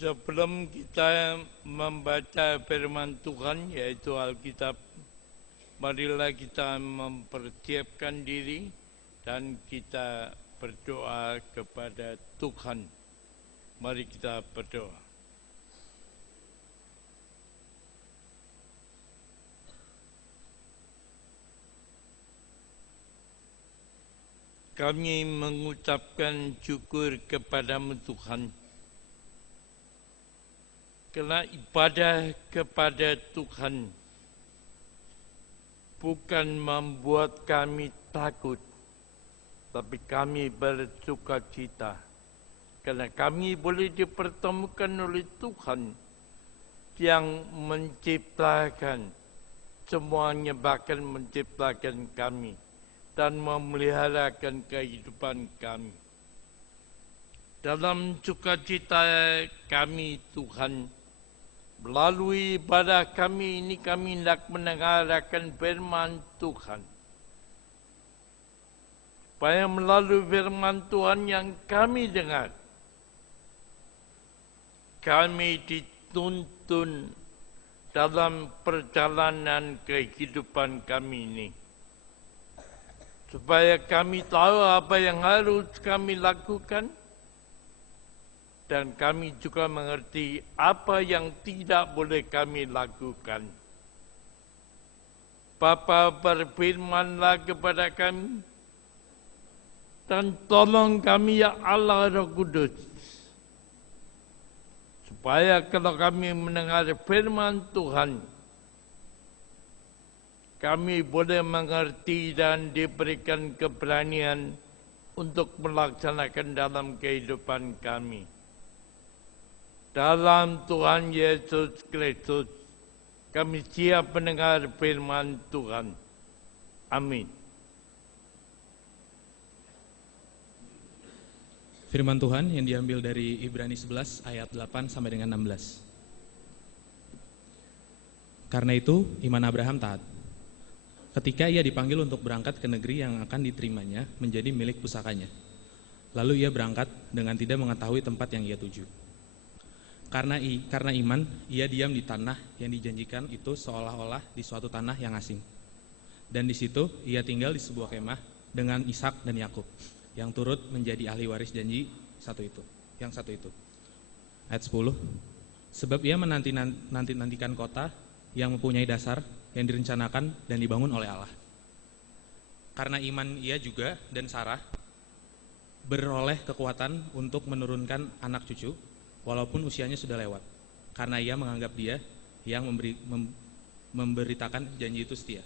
Sebelum kita membaca firman Tuhan yaitu Alkitab, marilah kita mempersiapkan diri dan kita berdoa kepada Tuhan. Mari kita berdoa. Kami mengucapkan syukur kepadamu Tuhan, karena ibadah kepada Tuhan bukan membuat kami takut, tapi kami bersukacita, karena kami boleh dipertemukan oleh Tuhan yang menciptakan semuanya, bahkan menciptakan kami dan memeliharakan kehidupan kami. Dalam sukacita kami Tuhan, melalui ibadah kami ini kami hendak mendengarkan firman Tuhan. Supaya melalui firman Tuhan yang kami dengar, kami dituntun dalam perjalanan kehidupan kami ini. Supaya kami tahu apa yang harus kami lakukan, dan kami juga mengerti apa yang tidak boleh kami lakukan. Bapa, berfirmanlah kepada kami, dan tolong kami ya Allah Roh Kudus, supaya kalau kami mendengar firman Tuhan, kami boleh mengerti dan diberikan keberanian untuk melaksanakan dalam kehidupan kami. Dalam Tuhan Yesus Kristus, kami siap mendengar firman Tuhan. Amin. Firman Tuhan yang diambil dari Ibrani 11 ayat 8 sampai dengan 16. Karena itu, iman Abraham taat. Ketika ia dipanggil untuk berangkat ke negeri yang akan diterimanya menjadi milik pusakanya. Lalu ia berangkat dengan tidak mengetahui tempat yang ia tuju. Karena iman, ia diam di tanah yang dijanjikan itu seolah-olah di suatu tanah yang asing. Dan di situ ia tinggal di sebuah kemah dengan Ishak dan Yakub, yang turut menjadi ahli waris janji yang satu itu. Ayat 10. Sebab ia menanti-nantikan kota yang mempunyai dasar yang direncanakan dan dibangun oleh Allah. Karena iman ia juga dan Sarah beroleh kekuatan untuk menurunkan anak cucu walaupun usianya sudah lewat, karena ia menganggap dia yang memberitakan janji itu setia.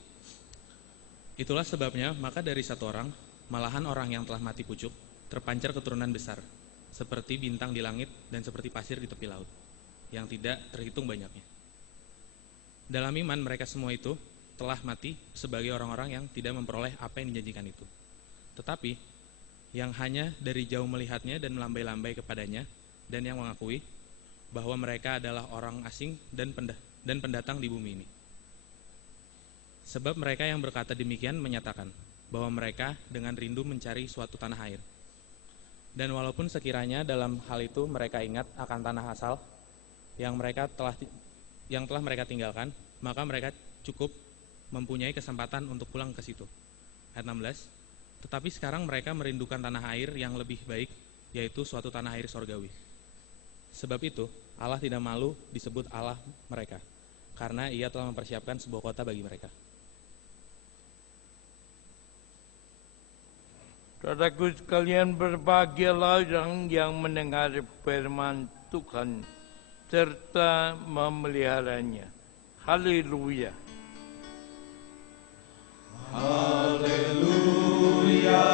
Itulah sebabnya maka dari satu orang, malahan orang yang telah mati pucuk, terpancar keturunan besar, seperti bintang di langit dan seperti pasir di tepi laut, yang tidak terhitung banyaknya. Dalam iman mereka semua itu telah mati sebagai orang-orang yang tidak memperoleh apa yang dijanjikan itu, tetapi yang hanya dari jauh melihatnya dan melambai-lambai kepadanya, dan yang mengakui bahwa mereka adalah orang asing dan pendatang di bumi ini. Sebab mereka yang berkata demikian menyatakan bahwa mereka dengan rindu mencari suatu tanah air. Dan walaupun sekiranya dalam hal itu mereka ingat akan tanah asal yang telah mereka tinggalkan, maka mereka cukup mempunyai kesempatan untuk pulang ke situ. Ayat 16. Tetapi sekarang mereka merindukan tanah air yang lebih baik, yaitu suatu tanah air sorgawi. Sebab itu Allah tidak malu disebut Allah mereka, karena ia telah mempersiapkan sebuah kota bagi mereka. Saudaraku sekalian, berbahagialah orang yang mendengar firman Tuhan serta memeliharanya. Haleluya. Haleluya.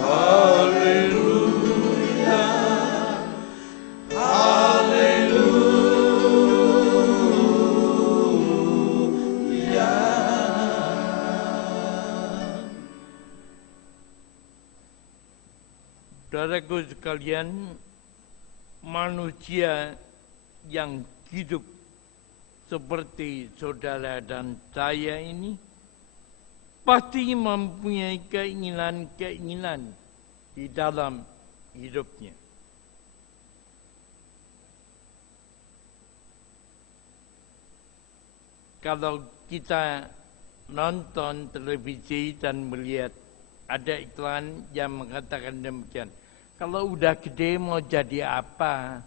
Haleluya. Haleluya. Saudaraku sekalian, manusia yang hidup seperti saudara dan saya ini pasti mempunyai keinginan-keinginan di dalam hidupnya. kalau kita nonton televisi dan melihat ada iklan yang mengatakan demikian. Kalau udah gede mau jadi apa?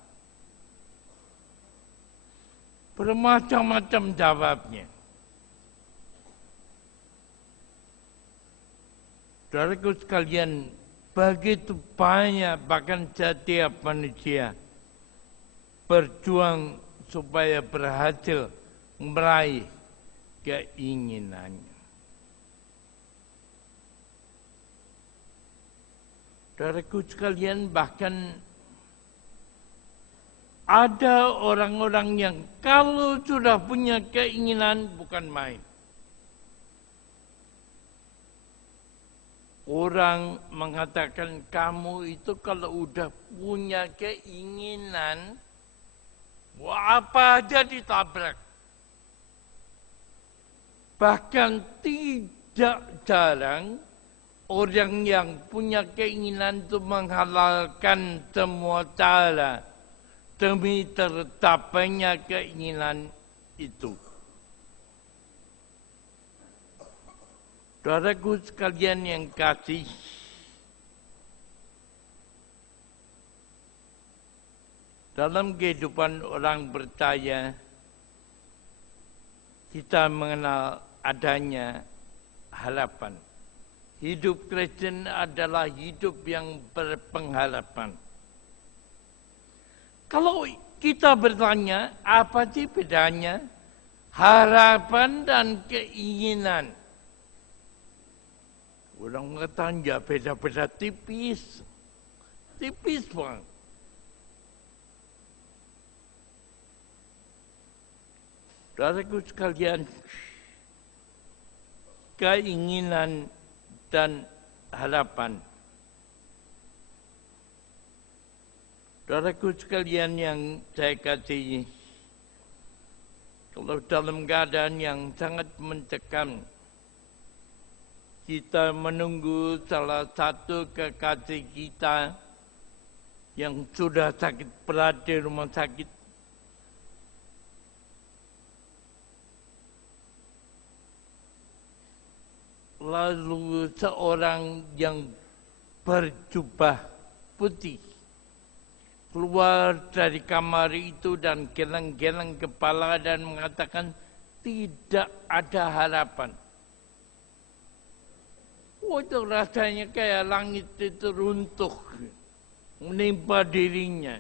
Bermacam-macam jawabnya. Saudaraku sekalian, begitu banyak bahkan setiap manusia berjuang supaya berhasil meraih keinginannya. Saudaraku sekalian, bahkan ada orang-orang yang kalau sudah punya keinginan bukan main. Orang mengatakan kamu itu kalau udah punya keinginan, apa aja ditabrak. Bahkan tidak jarang orang yang punya keinginan itu menghalalkan semua cara demi tercapainya keinginan itu. Saudaraku sekalian yang kasih, dalam kehidupan orang percaya, kita mengenal adanya harapan. Hidup Kristen adalah hidup yang berpengharapan. Kalau kita bertanya, apa sih bedanya harapan dan keinginan? Orang mengatakan ya beda-beda tipis. Tipis bang. Saudaraku sekalian, keinginan dan harapan. Saudaraku sekalian yang saya kasihi, kalau dalam keadaan yang sangat mencekam, kita menunggu salah satu kekasih kita yang sudah sakit berat di rumah sakit. Lalu seorang yang berjubah putih keluar dari kamar itu dan geleng-geleng kepala dan mengatakan tidak ada harapan. Itu rasanya kayak langit itu runtuh, menimpa dirinya.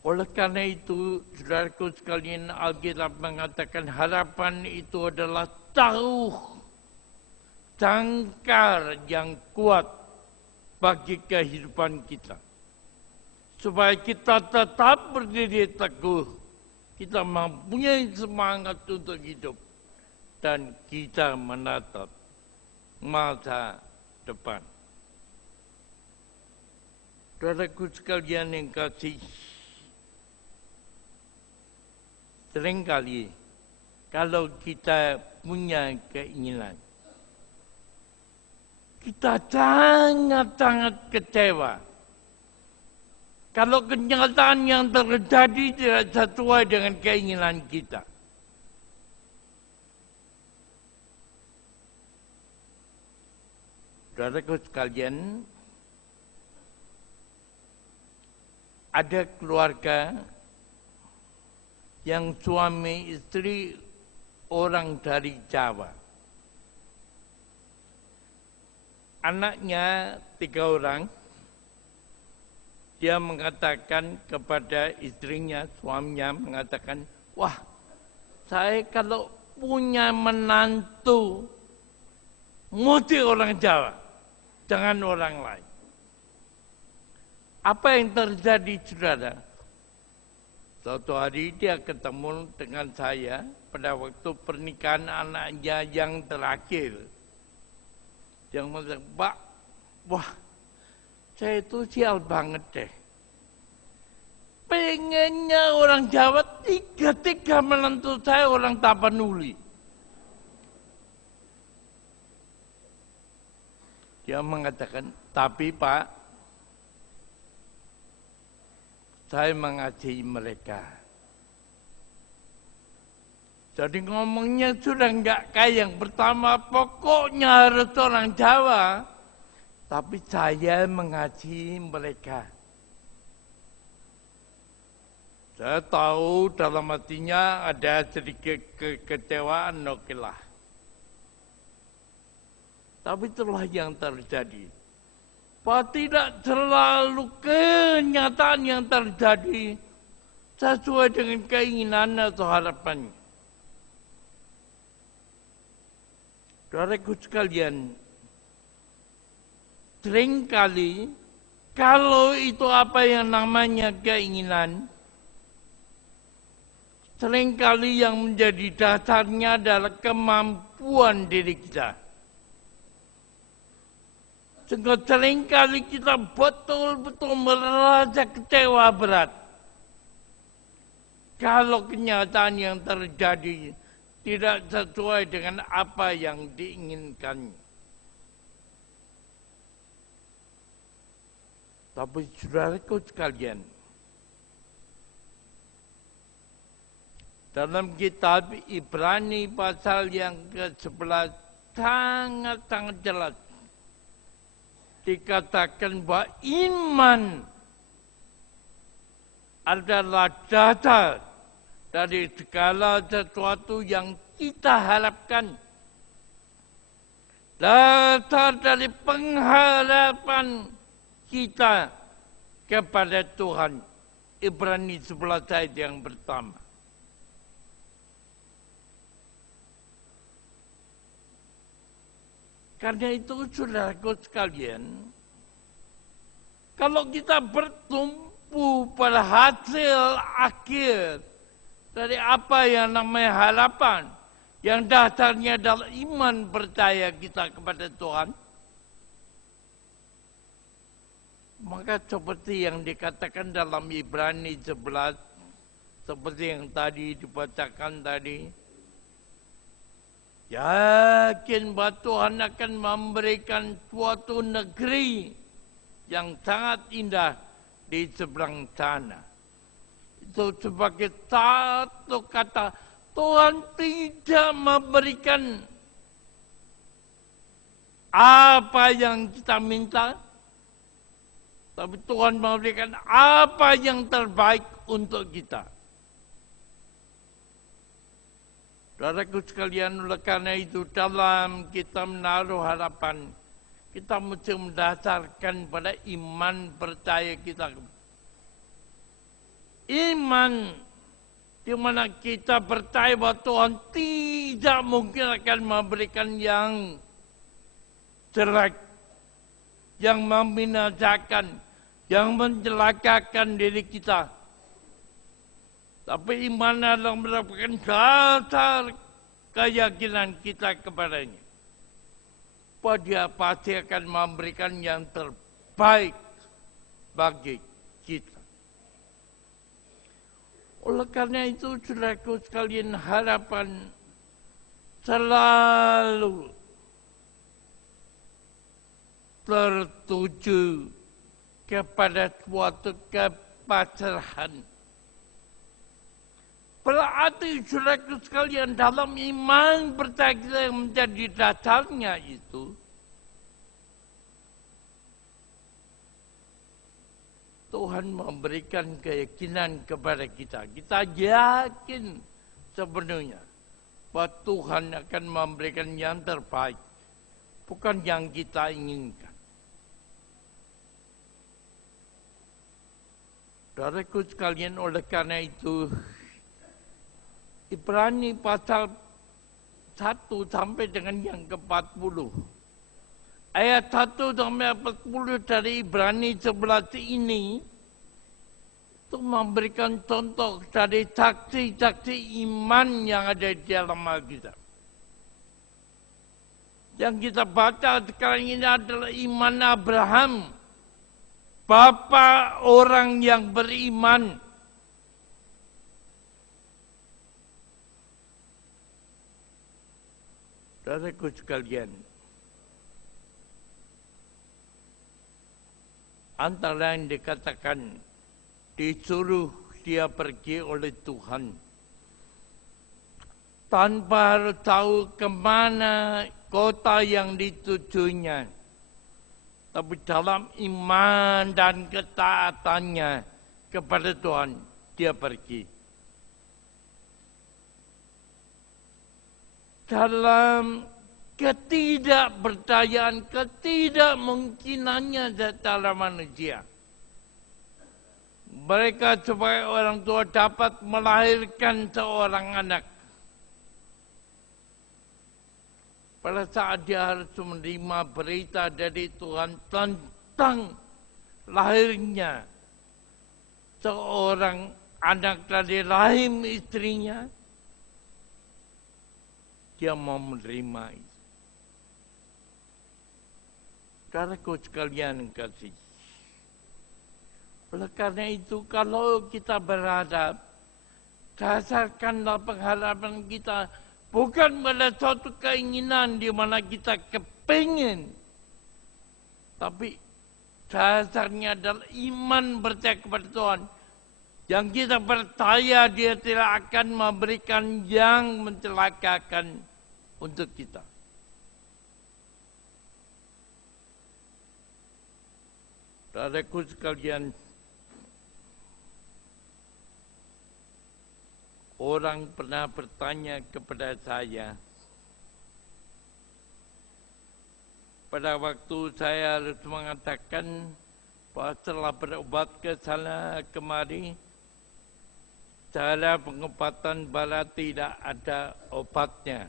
Oleh karena itu, saudaraku sekalian, Alkitab mengatakan harapan itu adalah tahu jangkar yang kuat bagi kehidupan kita. Supaya kita tetap berdiri teguh, kita mempunyai semangat untuk hidup. Dan kita menatap masa depan. Saudaraku sekalian yang kasih, seringkali kalau kita punya keinginan, kita sangat-sangat kecewa. Kalau kenyataan yang terjadi tidak sesuai dengan keinginan kita. Saudaraku sekalian, ada keluarga yang suami istri orang dari Jawa. Anaknya 3 orang, dia mengatakan kepada istrinya, suaminya mengatakan, wah, saya kalau punya menantu, mesti orang Jawa. Jangan orang lain. Apa yang terjadi, saudara? Suatu hari dia ketemu dengan saya pada waktu pernikahan anaknya yang terakhir. Yang mengatakan, Pak, wah, saya itu sial banget deh. Pengennya orang Jawa, 3 menantu saya orang Tapanuli. Dia mengatakan, tapi Pak, saya mengasihi mereka. Jadi ngomongnya sudah enggak kayak yang pertama, pokoknya harus orang Jawa. Tapi saya mengaji mereka. Saya tahu dalam hatinya ada sedikit kekecewaan, okelah. Tapi itulah yang terjadi. Bahwa tidak selalu kenyataan yang terjadi sesuai dengan keinginan atau harapannya. Saudaraku sekalian, seringkali kalau itu apa yang namanya keinginan, seringkali yang menjadi dasarnya adalah kemampuan diri kita. Sehingga seringkali kita betul-betul merasa kecewa berat. Kalau kenyataan yang terjadi tidak sesuai dengan apa yang diinginkan. Tapi saudaraku sekalian, dalam kitab Ibrani pasal yang ke-11 sangat-sangat jelas dikatakan bahwa iman adalah dasar dari segala sesuatu yang kita harapkan. Dasar dari pengharapan kita kepada Tuhan. Ibrani 11 ayat yang pertama. Karena itu saudaraku sekalian, kalau kita bertumpu pada hasil akhir dari apa yang namanya harapan, yang dasarnya adalah iman percaya kita kepada Tuhan, maka seperti yang dikatakan dalam Ibrani 11, seperti yang tadi dibacakan tadi, yakin bahwa Tuhan akan memberikan suatu negeri yang sangat indah di seberang sana. Itu sebagai satu kata, Tuhan tidak memberikan apa yang kita minta, tapi Tuhan memberikan apa yang terbaik untuk kita. Saudaraku sekalian, oleh karena itu dalam kita menaruh harapan, kita mesti mendasarkan pada iman percaya kita. Iman di mana kita percaya bahwa Tuhan tidak mungkin akan memberikan yang jelek, yang membinasakan, yang mencelakakan diri kita. Tapi iman adalah merupakan dasar keyakinan kita kepadanya. Bahwa Dia pasti akan memberikan yang terbaik bagi kita. Oleh karena itu, saudaraku sekalian, harapan selalu tertuju kepada suatu kepasrahan. Berarti saudaraku sekalian, dalam iman percaya kita yang menjadi dasarnya itu, Tuhan memberikan keyakinan kepada kita. Kita yakin sebenarnya bahwa Tuhan akan memberikan yang terbaik, bukan yang kita inginkan. Saudaraku sekalian, oleh karena itu, Ibrani pasal 1 sampai dengan yang ke-40. Ayat 1 sampai 40 dari Ibrani 11 ini itu memberikan contoh dari saksi-saksi iman yang ada di dalam Alkitab. Yang kita baca sekarang ini adalah iman Abraham, bapa orang yang beriman. Saudaraku sekalian, antara yang dikatakan disuruh dia pergi oleh Tuhan tanpa harus tahu kemana kota yang ditujunya. Tapi dalam iman dan ketaatannya kepada Tuhan, dia pergi. Dalam ketidakberdayaan, ketidakmungkinannya secara manusia. Mereka supaya orang tua dapat melahirkan seorang anak. Pada saat dia harus menerima berita dari Tuhan tentang lahirnya seorang anak dari rahim istrinya, dia mau menerima itu. Saudaraku sekalian kasih. Oleh karena itu, kalau kita berharap, dasarkanlah pengharapan kita bukan pada suatu keinginan di mana kita kepingin, tapi dasarnya adalah iman percaya kepada Tuhan. Yang kita percaya dia tidak akan memberikan yang mencelakakan untuk kita. Saudaraku sekalian, orang pernah bertanya kepada saya, pada waktu saya harus mengatakan bahwa setelah berobat ke sana kemari, cara pengobatan barat tidak ada obatnya.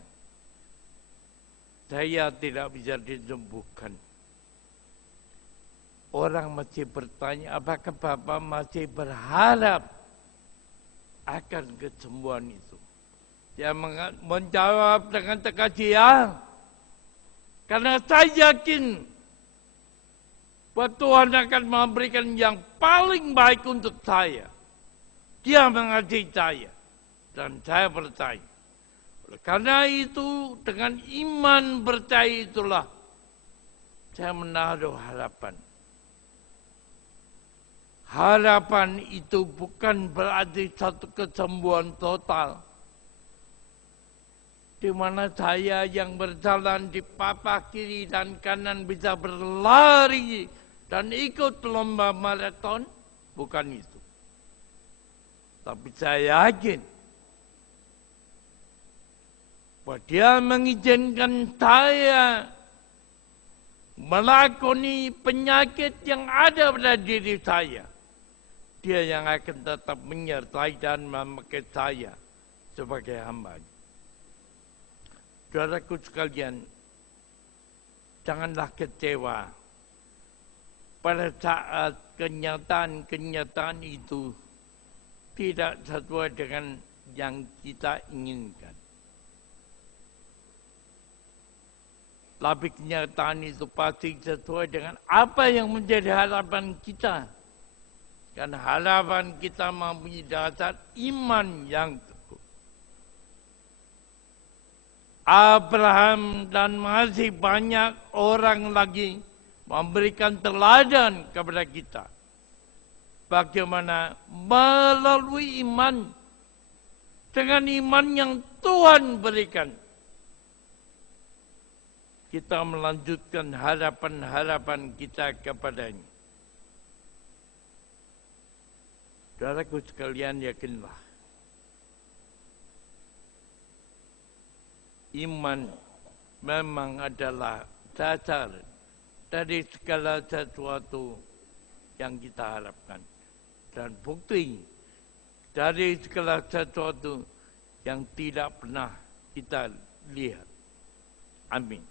Saya tidak bisa disembuhkan. Orang masih bertanya, apakah Bapak masih berharap akan kesembuhan itu? Dia menjawab dengan tegas, ya. Karena saya yakin bahwa Tuhan akan memberikan yang paling baik untuk saya. Dia mengasihi saya dan saya percaya. Karena itu dengan iman percaya itulah saya menaruh harapan. Harapan itu bukan berarti satu kesembuhan total. Di mana saya yang berjalan di papak kiri dan kanan bisa berlari dan ikut lomba maraton, bukan itu. Tapi saya yakin bahwa dia mengizinkan saya melakoni penyakit yang ada pada diri saya. Dia yang akan tetap menyertai dan memakai saya sebagai hamba. Saudaraku sekalian, janganlah kecewa pada saat kenyataan-kenyataan itu tidak sesuai dengan yang kita inginkan. Tapi kenyataan itu pasti sesuai dengan apa yang menjadi harapan kita. Karena harapan kita mempunyai dasar iman yang teguh. Abraham dan masih banyak orang lagi memberikan teladan kepada kita. Bagaimana melalui iman, dengan iman yang Tuhan berikan, kita melanjutkan harapan-harapan kita kepadanya. Saudaraku sekalian, yakinlah. Iman memang adalah dasar dari segala sesuatu yang kita harapkan. Dan bukti dari segala sesuatu yang tidak pernah kita lihat. Amin.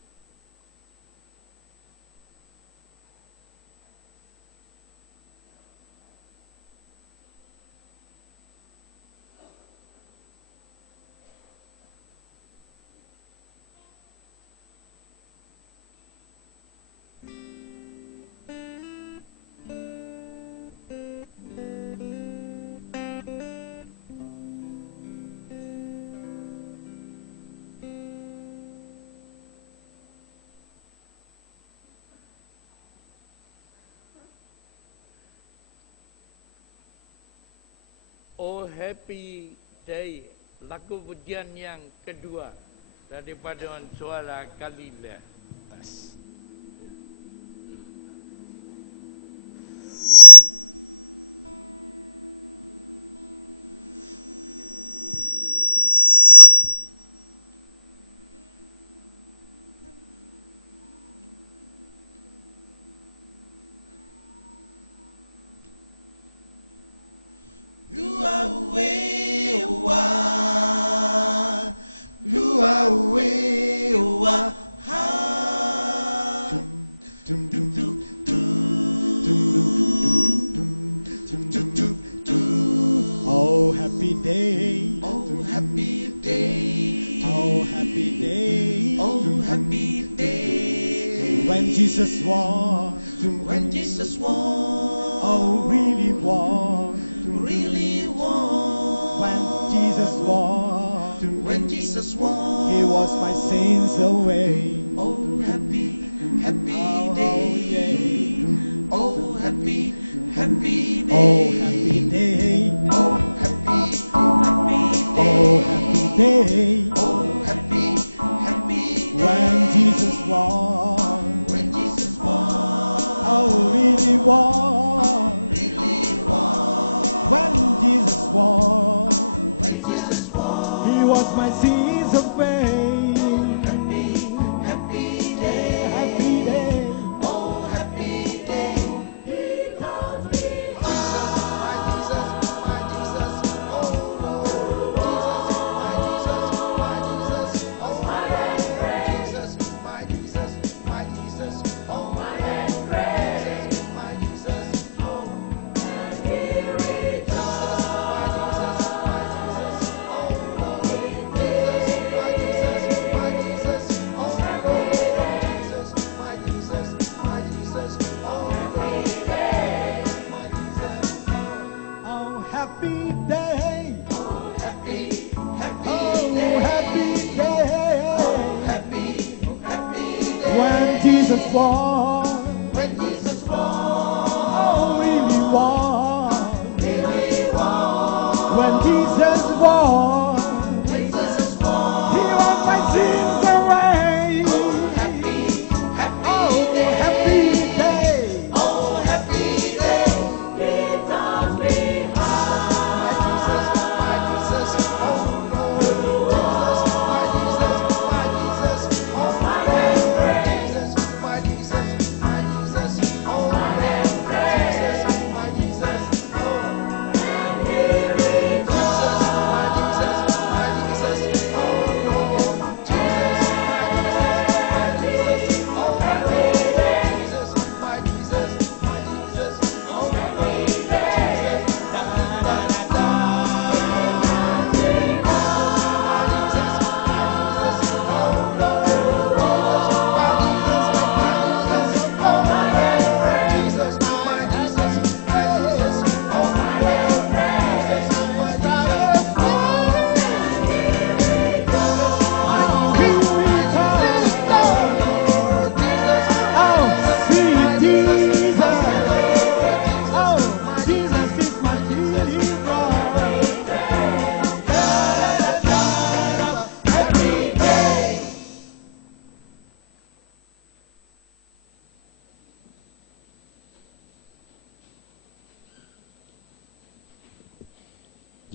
Oh happy day, lagu pujian yang kedua dari paduan suara Kalila. He was my sins away. Happy day, happy day. Oh, happy day. He calls me Jesus, my Jesus, oh Lord. Jesus, my Jesus, oh my Jesus, my Jesus, my Jesus, oh my Jesus, my Jesus, oh. And he reaches. Happy day, oh happy, happy day, happy day, oh happy day. When Jesus born, oh really born, when Jesus born, He wiped my sins away. Oh happy, happy day, oh happy day. He tells me.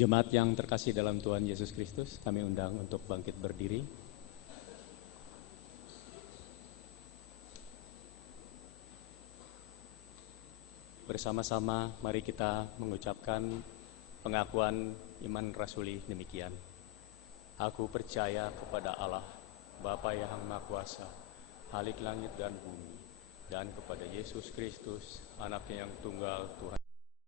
Jemaat yang terkasih dalam Tuhan Yesus Kristus, kami undang untuk bangkit berdiri. Bersama-sama mari kita mengucapkan pengakuan iman rasuli demikian. Aku percaya kepada Allah, Bapa yang Maha Kuasa, Khalik langit dan bumi, dan kepada Yesus Kristus, Anaknya yang tunggal Tuhan